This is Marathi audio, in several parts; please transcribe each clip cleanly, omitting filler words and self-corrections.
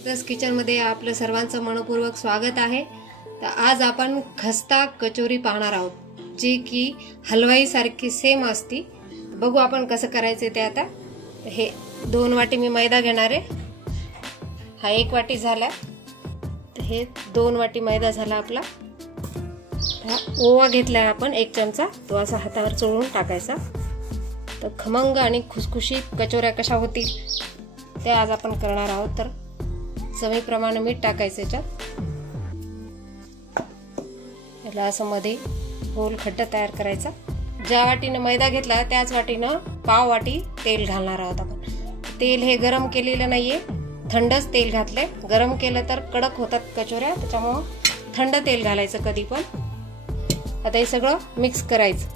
सुधास किचन मध्ये आपलं सर्वांचं मनपूर्वक स्वागत आहे। तर आज आपण खस्ता कचोरी पाहणार आहोत, जी की हलवाई सारखी सेम असती। बघू आपण कसं करायचं ते। आता हे 2 वाटी मी मैदा घेणार आहे। हा 1 वाटी झाला, तर हे 2 वाटी मैदा झाला आपला। हा ओवा घेतलाय आपण 1 चमचा, तो असा हातावर चोळून टाकायचा। तर खमंग आणि खुसखुशीत कचोऱ्या कशा होतील ते आज आपण करणार आहोत। तर चवीप्रमाणे मीठ टाकायचं याच्यात। याला असं मध्ये गोल खड्डा तयार करायचा। ज्या वाटीने मैदा घेतला त्याच वाटीने पाव वाटी तेल घालणार आहोत आपण। तेल हे गरम केलेलं नाहीये, थंडच तेल घातले। गरम केलं तर कडक होतात कचोऱ्या, त्याच्यामुळे थंड तेल घालायचं कधी पण। आता हे सगळं मिक्स करायचं,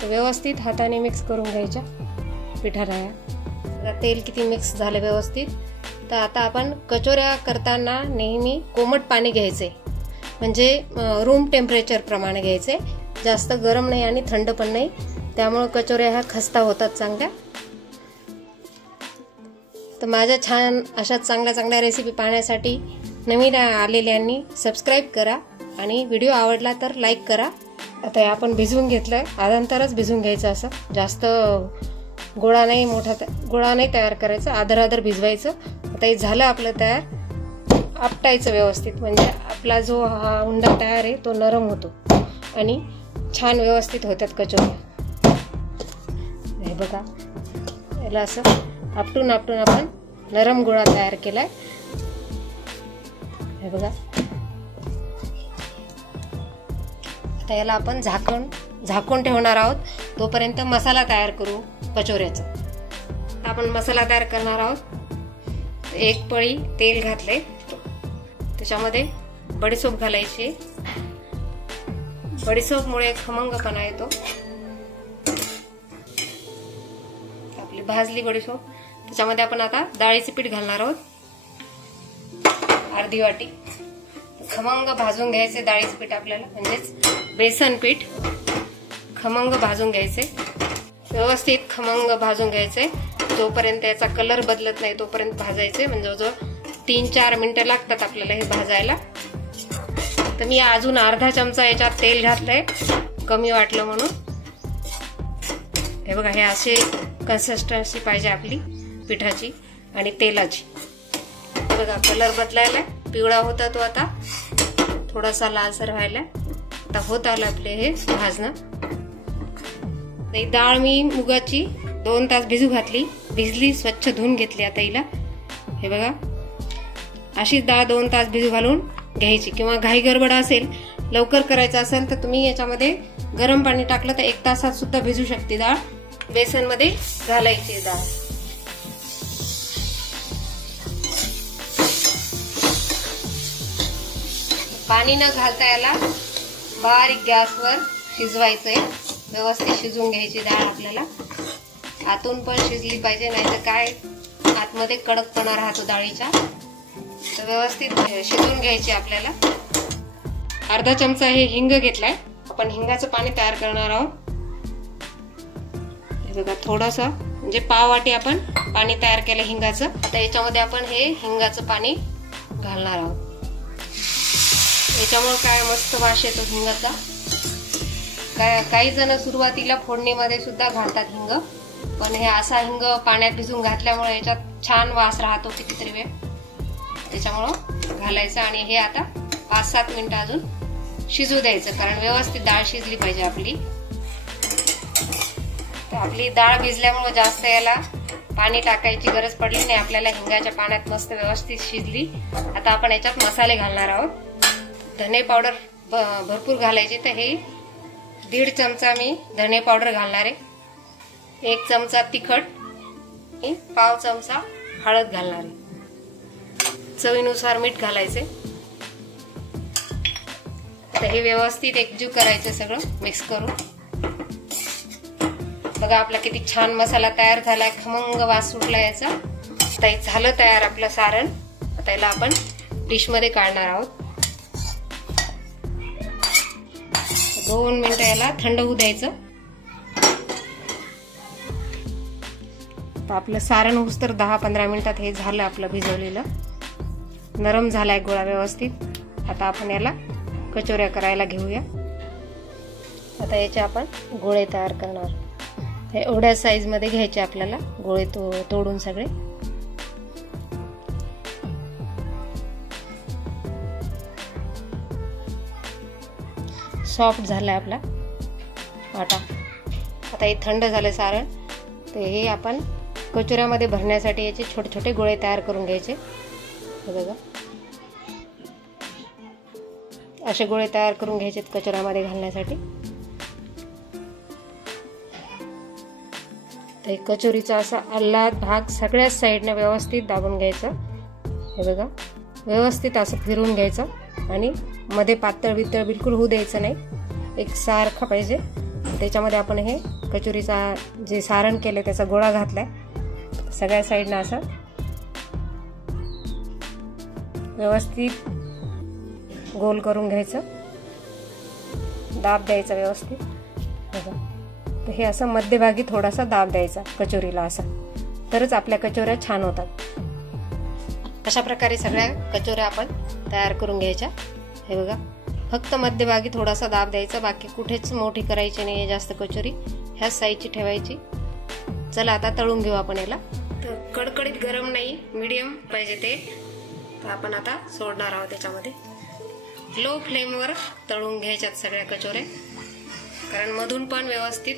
तर व्यवस्थित हाताने मिक्स करून घ्यायच्या पिठाला। तेल किती मिक्स झाले व्यवस्थित। तर आता आपण कचोऱ्या करताना नेहमी कोमट पाणी घ्यायचे, म्हणजे रूम टेम्परेचर प्रमाणे घ्यायचे। जास्त गरम नाही आणि थंड पण नाही, त्यामुळे कचोऱ्या ह्या खस्ता होतात चांगल्या। तर माझ्या छान अशा चांगल्या रेसिपी पाहण्यासाठी नवीन आलेल्यांनी सबस्क्राइब करा आणि व्हिडिओ आवडला तर लाईक करा। आता आपण भिजवून घेतलंय, आधांतरच भिजवून घ्यायचं। असं जास्त गोळा नाही, मोठा गोळा नाही तयार करायचा, आधर भिजवायचं। आता हे झालं आपलं तयार। आपटायचं व्यवस्थित, म्हणजे आपला जो हा उंडा तयार आहे तो नरम होतो आणि छान व्यवस्थित होतात कचोऱ्या। हे बघा, याला असं आपटून आपण नरम गोळा तयार केलाय। हे बघा, आता याला आपण झाकून ठेवणार आहोत, तोपर्यंत मसाला तयार करू कचोऱ्याचा। आपण मसाला तयार करणार आहोत। 1 पळी तेल घातले, त्याच्यामध्ये बडीशोप घालायची। बडीशोपमुळे खमंगपणा येतो। आपली भाजली बडीशोप, त्याच्यामध्ये आपण आता डाळीचे पीठ घालणार आहोत, अर्धी वाटी। खमंग भाजून घ्यायचे डाळीचे पीठ आपल्याला, म्हणजेच बेसन पीठ खमंग भाजून घ्यायचे, व्यवस्थित खमंग भाजून घ्यायचे। जोपर्यंत याचा कलर बदलत नाही तोपर्यंत भाजायचे, म्हणजे जो 3-4 मिनिटं लागतात आपल्याला हे भाजायला। तर मी अजून अर्धा चमचा याच्यात तेल घातलंय, कमी वाटलं म्हणून। हे बघा, हे अशी कन्सिस्टन्सी पाहिजे आपली पिठाची आणि तेलाची। बघा, कलर बदलायला पिवळा होता तो, आता थोडासा लालसर व्हायला। आता होत आलं आपले हे भाजणं। डाळ मी मुगाची 2 तास भिजू घातली, भिजली, स्वच्छ धुवून घेतली। आता हिला हे बघा, अशी डाळ 2 तास भिजू घालून घ्यायची। किंवा घाई गडबड असेल, लवकर करायचं असेल तर तुम्ही याच्यामध्ये गरम पाणी टाकलं तर 1 तासात सुद्धा भिजू शकते डाळ। बेसन मध्ये घालायची डाळ। पाणी न घालता याला बारीक गॅसवर शिजवायचंय, व्यवस्थित शिजवून घ्यायची डाळ आपल्याला। आतून पण शिजली पाहिजे, नाही तर काय आतमध्ये कडकपणा राहतो डाळीच्या। तर व्यवस्थित शिजवून घ्यायची आपल्याला। अर्धा चमचा हे हिंग घेतलाय, आपण हिंगाचं पाणी तयार करणार आहोत। हे बघा, थोडंसं म्हणजे पाव वाटी आपण पाणी तयार केलं हिंगाचं। तर याच्यामध्ये आपण हे हिंगाचं पाणी घालणार आहोत। याच्यामुळे काय मस्त वास येतो हिंगाचा। काही जण सुरुवातीला फोडणीमध्ये सुद्धा घालतात हिंग, पण हे असा हिंग पाण्यात भिजून घातल्यामुळे याच्यात छान वास राहतो कितीतरी वेळ, त्याच्यामुळं घालायचं। आणि हे आता 5-7 मिनिटं अजून शिजू द्यायचं, कारण व्यवस्थित डाळ शिजली पाहिजे आपली। तर आपली डाळ भिजल्यामुळे जास्त याला पाणी टाकायची गरज पडली नाही आपल्याला, हिंगाच्या पाण्यात मस्त व्यवस्थित शिजली। आता आपण याच्यात मसाले घालणार आहोत। धने पावडर भरपूर घालायची, तर हे 1.5 चमचा मी धने पावडर घालणार आहे। 1 चमचा तिखट, 1/2 चमचा हळद घालणार आहे। चवीनुसार मीठ घालायचे। आता हे व्यवस्थित एकजीव करायचं, सगळं मिक्स करून। बघा, आपला किती छान मसाला तयार झालाय, खमंग वास सुटला याचा। आता हे झालं तयार आपलं सारण। आता याला आपण डिश मध्ये काढणार आहोत। 2 मिनिटं याला थंड होऊ द्यायचं। तर आपलं सारण होस तर 10-15 मिनिटात हे झालं आपलं भिजवलेलं. नरम झालाय गोळा व्यवस्थित. आता आपण याला कचोऱ्या करायला घेऊया. आता याचे आपण गोळे तयार करणार. हे एवढ्या साईज मध्ये घ्यायचे आपल्याला गोळे तोडून सगळे. सॉफ्ट झालाय आपला आटा. आता हे थंड झाले सारण. तर हे आपण कचोऱ्यामध्ये भरण्यासाठी याचे छोटे छोटे गोळे तयार करून घ्यायचे. हे बघा असे गोळे तयार करून घ्यायचे कचोऱ्यामध्ये घालण्यासाठी. तर कचोरीचा असा आल्हाद भाग सगळ्या साईडने व्यवस्थित दाबून घ्यायचं. हे बघा व्यवस्थित असं फिरून घ्यायचं आणि मध्ये पातळ वितळ बिलकुल होऊ द्यायचं नाही. एक सारखं पाहिजे. त्याच्यामध्ये आपण हे कचोरीचा जे सारण केलं त्याचा गोळा घातलाय. सगळ्या साईडने असं व्यवस्थित गोल करून घ्यायचं. दाब द्यायचा व्यवस्थित. बघा तर हे असं मध्यभागी थोडासा दाब द्यायचा कचोरीला असा, तरच आपल्या कचोऱ्या छान होतात. अशा प्रकारे सगळ्या कचोऱ्या आपण तयार करून घ्यायच्या. हे बघा फक्त मध्यभागी थोडासा दाब द्यायचा, बाकी कुठेच मोठी करायची नाही जास्त कचोरी. ह्याच साईजची ठेवायची. चला आता तळून घेऊ आपण याला. तर कडकडीत गरम नाही, मीडियम पाहिजे ते. तर आपण आता सोडणार आहोत त्याच्यामध्ये. लो फ्लेमवर तळून घ्यायच्यात सगळ्या कचोऱ्या, कारण मधून पण व्यवस्थित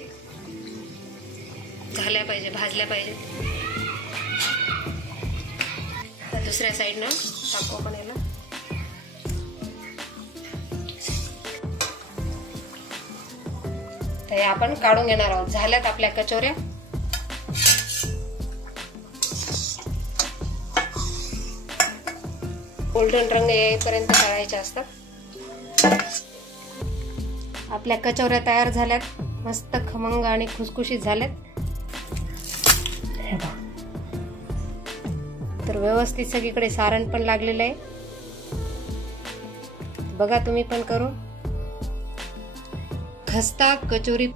झाल्या पाहिजे, भाजल्या पाहिजे. दुसऱ्या साईडनं टाकू आपण याला. तर आपण काढून घेणार आहोत. झाल्यात आपल्या कचोऱ्या. गोल्डन रंग येईपर्यंत तळायचे असतात. आपल्या कचोऱ्या तयार झाल्यात. मस्त खमंग आणि खुसखुशीत झाल्यात. तर व्यवस्थित सगळीकडे सारण पण लागलेलं आहे. बघा तुम्ही पण करून. खस्ता कचोरी